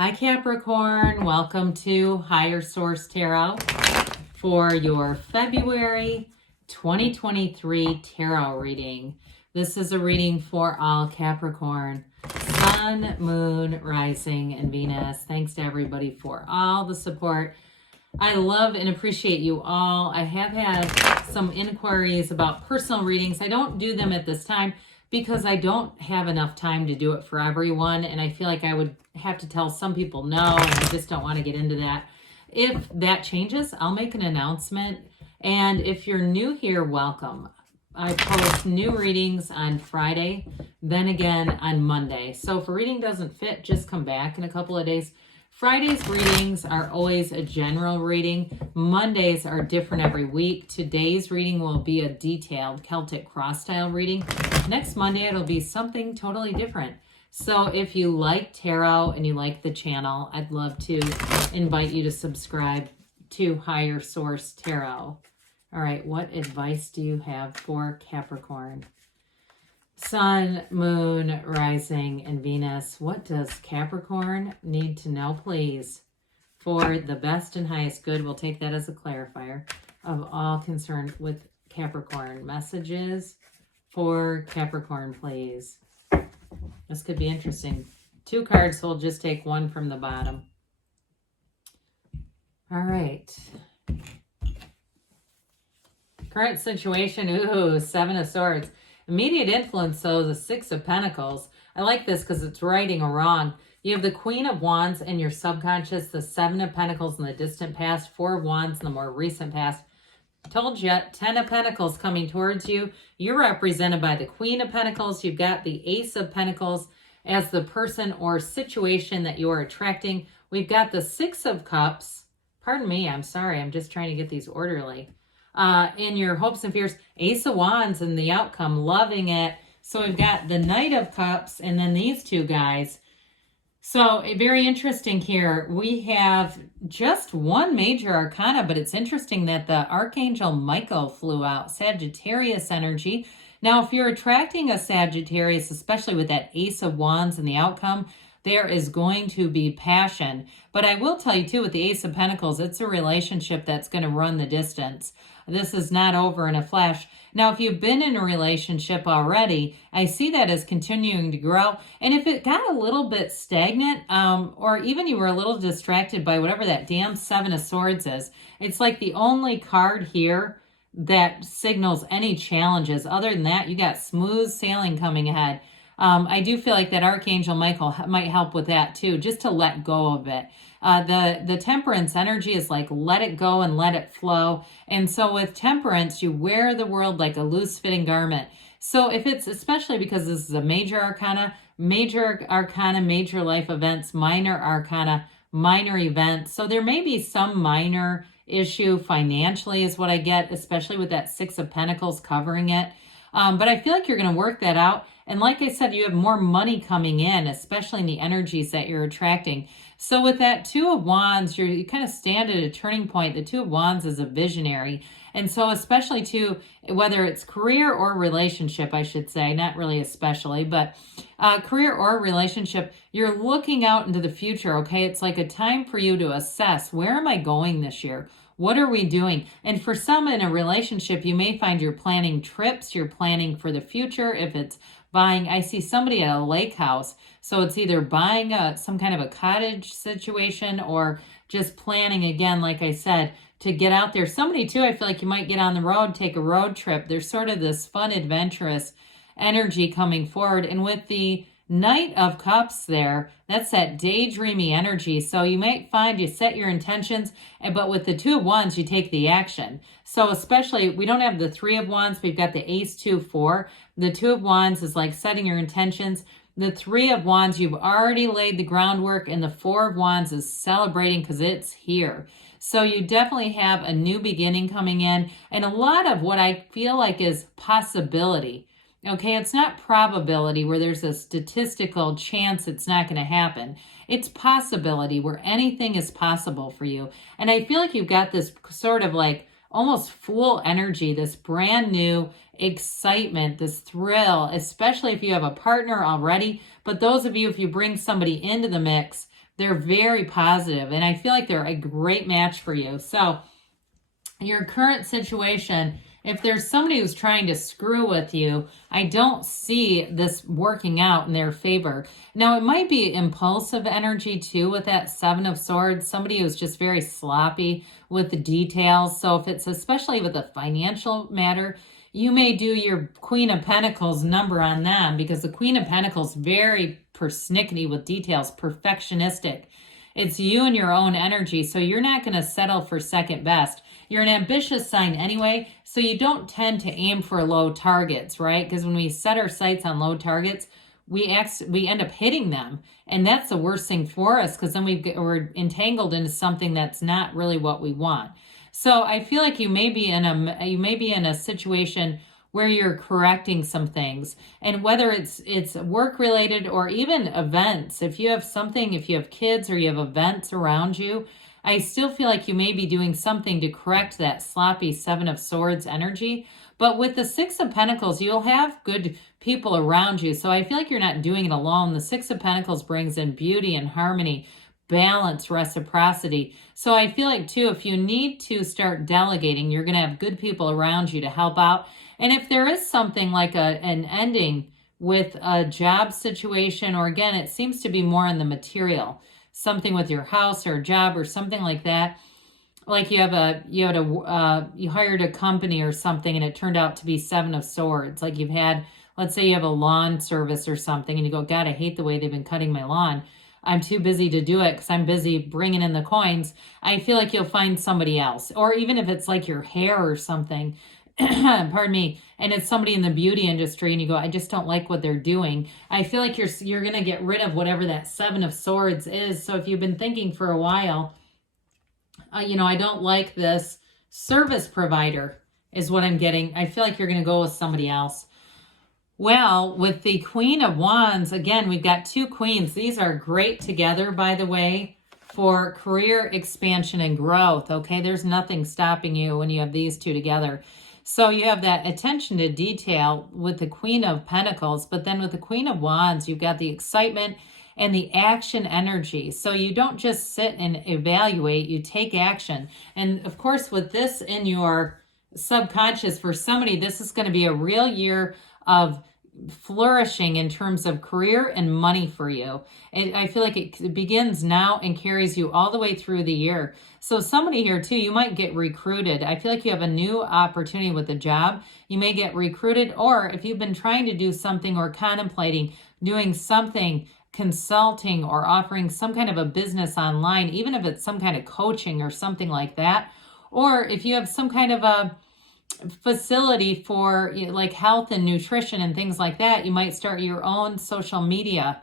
Hi Capricorn, welcome to Higher Source Tarot for your February 2023 tarot reading. This is a reading for all Capricorn, Sun, Moon, Rising, and Venus. Thanks to everybody for all the support. I love and appreciate you all. I have had some inquiries about personal readings. I don't do them at this time because I don't have enough time to do it for everyone, and I feel like I would have to tell some people no, and I just don't want to get into that. If that changes, I'll make an announcement, and if you're new here, welcome. I post new readings on Friday, then again on Monday. So if a reading doesn't fit, just come back in a couple of days. Friday's readings are always a general reading. Mondays are different every week. Today's reading will be a detailed Celtic cross-style reading. Next Monday, it'll be something totally different. So if you like tarot and you like the channel, I'd love to invite you to subscribe to Higher Source Tarot. All right, what advice do you have for Capricorn? Sun, Moon, Rising, and Venus. What does Capricorn need to know, please? For the best and highest good, we'll take that as a clarifier of all concerned with Capricorn. Messages for Capricorn, please. This could be interesting. 2 cards, so we'll just take one from the bottom. All right. Current situation, ooh, 7 of Swords. Immediate influence, so the 6 of Pentacles. I like this because it's righting a wrong. You have the Queen of Wands in your subconscious, the 7 of Pentacles in the distant past, 4 of Wands in the more recent past. Told you, 10 of Pentacles coming towards you. You're represented by the Queen of Pentacles. You've got the Ace of Pentacles as the person or situation that you are attracting. We've got the 6 of Cups. Pardon me, I'm sorry. I'm just trying to get these orderly. In your hopes and fears, Ace of Wands and the outcome, loving it. So we've got the Knight of Cups and then these 2 guys. So very interesting here. We have just one major arcana, but it's interesting that the Archangel Michael flew out, Sagittarius energy. Now, if you're attracting a Sagittarius, especially with that Ace of Wands and the outcome, there is going to be passion. But I will tell you too, with the Ace of Pentacles, it's a relationship that's going to run the distance. This is not over in a flash. Now, if you've been in a relationship already, I see that as continuing to grow. And if it got a little bit stagnant, or even you were a little distracted by whatever that damn 7 of Swords is, it's like the only card here that signals any challenges. Other than that, you got smooth sailing coming ahead. I do feel like that Archangel Michael might help with that too, just to let go of it. The Temperance energy is like, let it go and let it flow. And so with Temperance, you wear the world like a loose fitting garment. So if it's, especially because this is a major arcana, major life events, minor arcana, minor events. So there may be some minor issue financially is what I get, especially with that 6 of Pentacles covering it. But I feel like you're going to work that out. And like I said, you have more money coming in, especially in the energies that you're attracting. So with that 2 of Wands, you kind of stand at a turning point. The 2 of Wands is a visionary. And so especially too, whether it's career or relationship, I should say, not really especially, but career or relationship, you're looking out into the future, okay? It's like a time for you to assess, where am I going this year? What are we doing? And for some in a relationship, you may find you're planning trips, you're planning for the future. If it's buying, I see somebody at a lake house. So it's either buying some kind of a cottage situation or just planning, again, like I said, to get out there. Somebody too, I feel like you might get on the road, take a road trip. There's sort of this fun, adventurous energy coming forward. And with the Knight of Cups there, that's that daydreamy energy. So you might find you set your intentions, but with the 2 of Wands, you take the action. So especially, we don't have the 3 of Wands, we've got the Ace, 2, 4. The 2 of Wands is like setting your intentions. The 3 of Wands, you've already laid the groundwork, and the 4 of Wands is celebrating because it's here. So you definitely have a new beginning coming in, and a lot of what I feel like is possibility. Okay, it's not probability where there's a statistical chance it's not going to happen. It's possibility where anything is possible for you. And I feel like you've got this sort of like almost fool energy, this brand new excitement, this thrill, especially if you have a partner already. But those of you, if you bring somebody into the mix, They're very positive, and I feel like they're a great match for you. So your current situation, if there's somebody who's trying to screw with you, I don't see this working out in their favor. Now, it might be impulsive energy too with that Seven of Swords, somebody who's just very sloppy with the details. So if it's especially with a financial matter, you may do your Queen of Pentacles number on them, because the Queen of Pentacles very persnickety with details, perfectionistic. It's you and your own energy, so you're not going to settle for second best. You're an ambitious sign anyway, so you don't tend to aim for low targets, right? Because when we set our sights on low targets, we end up hitting them, and that's the worst thing for us, because then we're entangled into something that's not really what we want. So I feel like you may be in a situation where you're correcting some things, and whether it's work related or even events. If you have kids or you have events around you, I still feel like you may be doing something to correct that sloppy Seven of Swords energy. But with the Six of Pentacles, you'll have good people around you. So I feel like you're not doing it alone. The Six of Pentacles brings in beauty and harmony, balance, reciprocity. So I feel like too, if you need to start delegating, you're going to have good people around you to help out. And if there is something like an ending with a job situation, or again, it seems to be more in the material, something with your house or a job or something like that. Like you hired a company or something, and it turned out to be Seven of Swords. Like let's say you have a lawn service or something, and you go, God, I hate the way they've been cutting my lawn. I'm too busy to do it because I'm busy bringing in the coins. I feel like you'll find somebody else. Or even if it's like your hair or something, pardon me, and it's somebody in the beauty industry, and you go, I just don't like what they're doing. I feel like you're going to get rid of whatever that Seven of Swords is. So if you've been thinking for a while, I don't like this service provider is what I'm getting. I feel like you're going to go with somebody else. Well, with the Queen of Wands, again, we've got two queens. These are great together, by the way, for career expansion and growth, okay? There's nothing stopping you when you have these two together. So you have that attention to detail with the Queen of Pentacles, but then with the Queen of Wands, you've got the excitement and the action energy. So you don't just sit and evaluate, you take action. And of course, with this in your subconscious, for somebody, this is going to be a real year of flourishing in terms of career and money for you. I feel like it begins now and carries you all the way through the year. So somebody here too, you might get recruited. I feel like you have a new opportunity with a job. You may get recruited, or if you've been trying to do something or contemplating doing something, consulting or offering some kind of a business online, even if it's some kind of coaching or something like that, or if you have some kind of a facility for like health and nutrition and things like that, you might start your own social media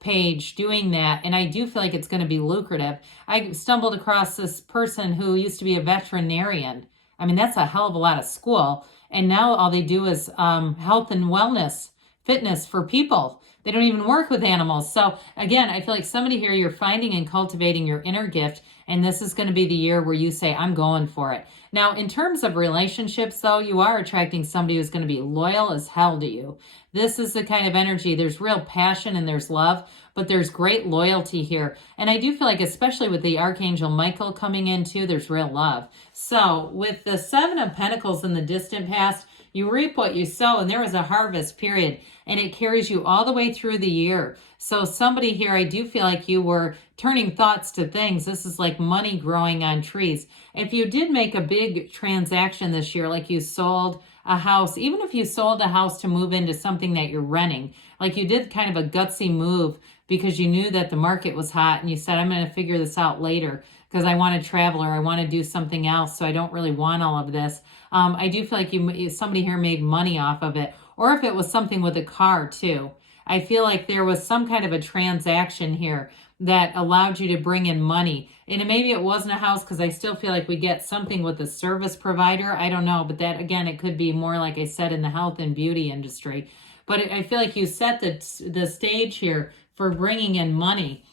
page doing that. And I do feel like it's going to be lucrative. I stumbled across this person who used to be a veterinarian. I mean, that's a hell of a lot of school. And now all they do is health and wellness, fitness for people. They don't even work with animals. So again, I feel like somebody here, you're finding and cultivating your inner gift. And this is going to be the year where you say, I'm going for it. Now, in terms of relationships, though, you are attracting somebody who's going to be loyal as hell to you. This is the kind of energy, there's real passion and there's love, but there's great loyalty here. And I do feel like, especially with the Archangel Michael coming in too, there's real love. So with the Seven of Pentacles in the distant past, you reap what you sow, and there was a harvest period, and it carries you all the way through the year. So somebody here, I do feel like you were turning thoughts to things. This is like money growing on trees. If you did make a big transaction this year, like you sold a house, even if you sold a house to move into something that you're renting, like you did kind of a gutsy move because you knew that the market was hot and you said, I'm going to figure this out later because I want to travel or I want to do something else, so I don't really want all of this. I do feel like somebody here made money off of it. Or if it was something with a car too. I feel like there was some kind of a transaction here that allowed you to bring in money. And maybe it wasn't a house, because I still feel like we get something with a service provider. I don't know, but that again, it could be more like I said in the health and beauty industry. But I feel like you set the stage here for bringing in money.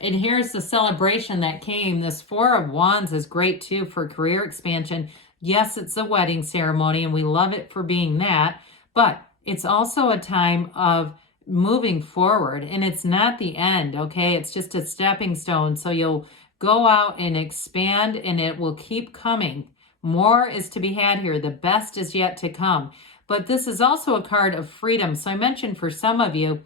And here's the celebration that came. This Four of Wands is great too for career expansion. Yes, it's a wedding ceremony and we love it for being that, but it's also a time of moving forward, and it's not the end, okay? It's just a stepping stone. So you'll go out and expand, and it will keep coming. More is to be had here. The best is yet to come. But this is also a card of freedom. So I mentioned for some of you,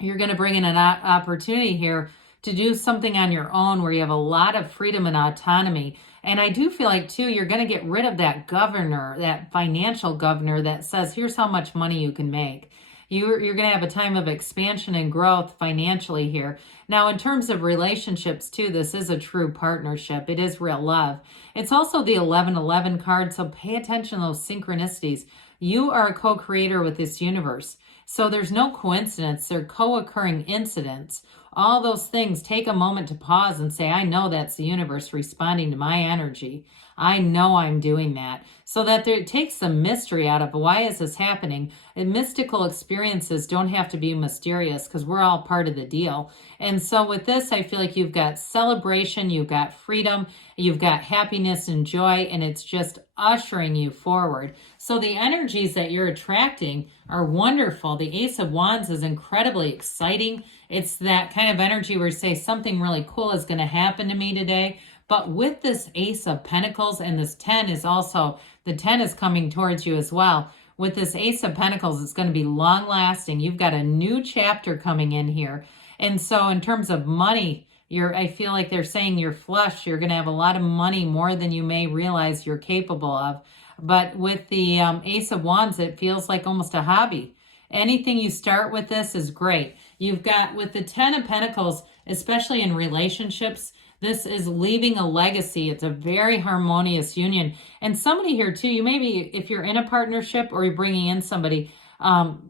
you're going to bring in an opportunity here to do something on your own where you have a lot of freedom and autonomy. And I do feel like, too, you're going to get rid of that governor, that financial governor that says, here's how much money you can make. You're going to have a time of expansion and growth financially here. Now, in terms of relationships, too, this is a true partnership. It is real love. It's also the 1111 card, so pay attention to those synchronicities. You are a co-creator with this universe. So there's no coincidence. They're co-occurring incidents. All those things, take a moment to pause and say, I know that's the universe responding to my energy. I know I'm doing that. So that it takes the mystery out of why is this happening. And mystical experiences don't have to be mysterious because we're all part of the deal. And so with this, I feel like you've got celebration, you've got freedom, you've got happiness and joy, and it's just ushering you forward. So the energies that you're attracting are wonderful. The Ace of Wands is incredibly exciting. It's that kind of energy where you say something really cool is going to happen to me today. But with this Ace of Pentacles, and this 10 is also, the 10 is coming towards you as well. With this Ace of Pentacles, it's going to be long lasting. You've got a new chapter coming in here. And so in terms of money, I feel like they're saying you're flush. You're going to have a lot of money, more than you may realize you're capable of. But with the Ace of Wands, it feels like almost a hobby. Anything you start with this is great. You've got, with the 10 of Pentacles, especially in relationships, this is leaving a legacy. It's a very harmonious union. And somebody here too, you may be, if you're in a partnership or you're bringing in somebody,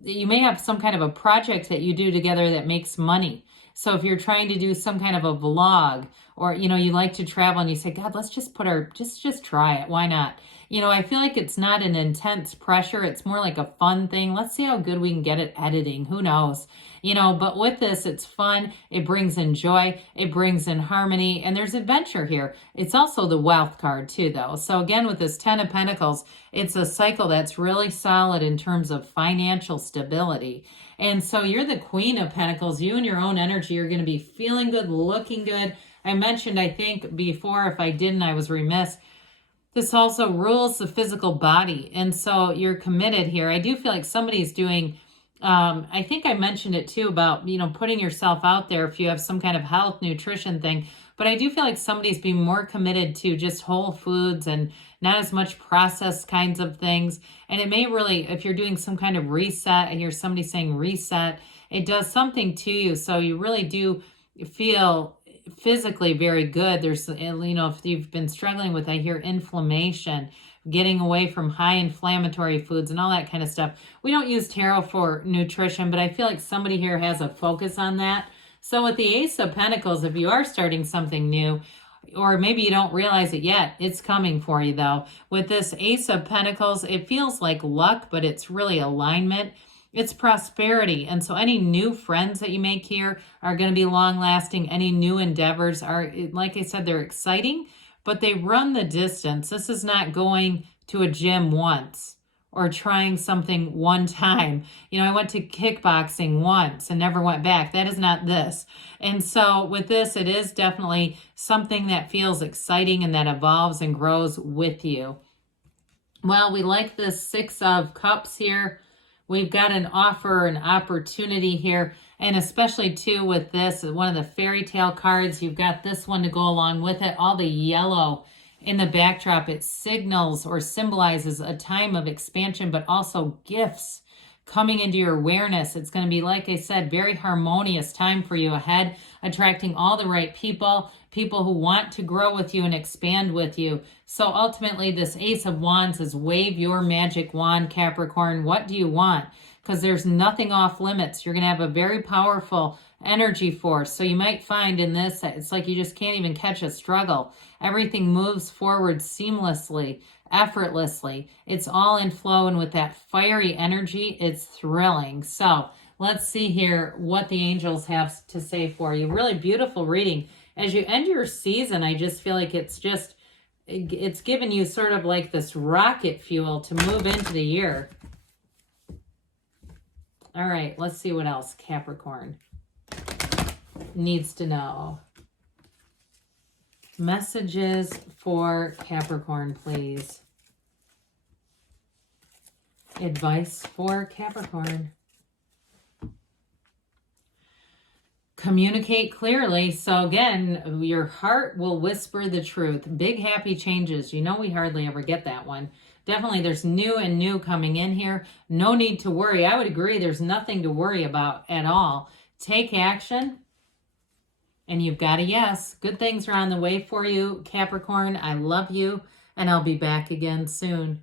you may have some kind of a project that you do together that makes money. So if you're trying to do some kind of a vlog, or, you like to travel and you say, God, let's just just try it. Why not? I feel like it's not an intense pressure. It's more like a fun thing. Let's see how good we can get at editing. Who knows? But with this, it's fun. It brings in joy. It brings in harmony. And there's adventure here. It's also the wealth card too, though. So again, with this 10 of Pentacles, it's a cycle that's really solid in terms of financial stability. And so you're the Queen of Pentacles. You and your own energy are going to be feeling good, looking good. I mentioned, I think before, if I didn't, I was remiss. This also rules the physical body. And so you're committed here. I do feel like somebody's doing, I think I mentioned it too about, putting yourself out there if you have some kind of health, nutrition thing. But I do feel like somebody's being more committed to just whole foods and not as much processed kinds of things. And it may really, if you're doing some kind of reset, I hear somebody saying reset, it does something to you. So you really do feel physically very good. There's, if you've been struggling with, I hear inflammation, getting away from high inflammatory foods and all that kind of stuff. We don't use tarot for nutrition, but I feel like somebody here has a focus on that. So with the Ace of Pentacles, if you are starting something new, or maybe you don't realize it yet, it's coming for you though. With this Ace of Pentacles, it feels like luck, but it's really alignment. It's prosperity. And so any new friends that you make here are going to be long lasting. Any new endeavors are, like I said, they're exciting, but they run the distance. This is not going to a gym once or trying something one time. I went to kickboxing once and never went back. That is not this. And so with this, it is definitely something that feels exciting and that evolves and grows with you. Well, we like this 6 of Cups here. We've got an offer, an opportunity here, and especially too with this, one of the fairy tale cards, you've got this one to go along with it. All the yellow in the backdrop, it signals or symbolizes a time of expansion, but also gifts coming into your awareness. It's going to be, like I said, very harmonious time for you ahead, attracting all the right people who want to grow with you and expand with you. So ultimately, this Ace of Wands is wave your magic wand, Capricorn. What do you want? Because there's nothing off limits. You're going to have a very powerful energy force. So you might find in this, it's like you just can't even catch a struggle. Everything moves forward seamlessly, effortlessly. It's all in flow, and with that fiery energy, it's thrilling. So let's see here what the angels have to say for you. Really beautiful reading. As you end your season, I just feel like it's given you sort of like this rocket fuel to move into the year. All right, let's see what else Capricorn needs to know. Messages for Capricorn, please. Advice for Capricorn. Communicate clearly. So again, your heart will whisper the truth. Big happy changes. You know, we hardly ever get that one. Definitely there's new coming in here. No need to worry. I would agree. There's nothing to worry about at all. Take action. And you've got a yes. Good things are on the way for you, Capricorn. I love you. And I'll be back again soon.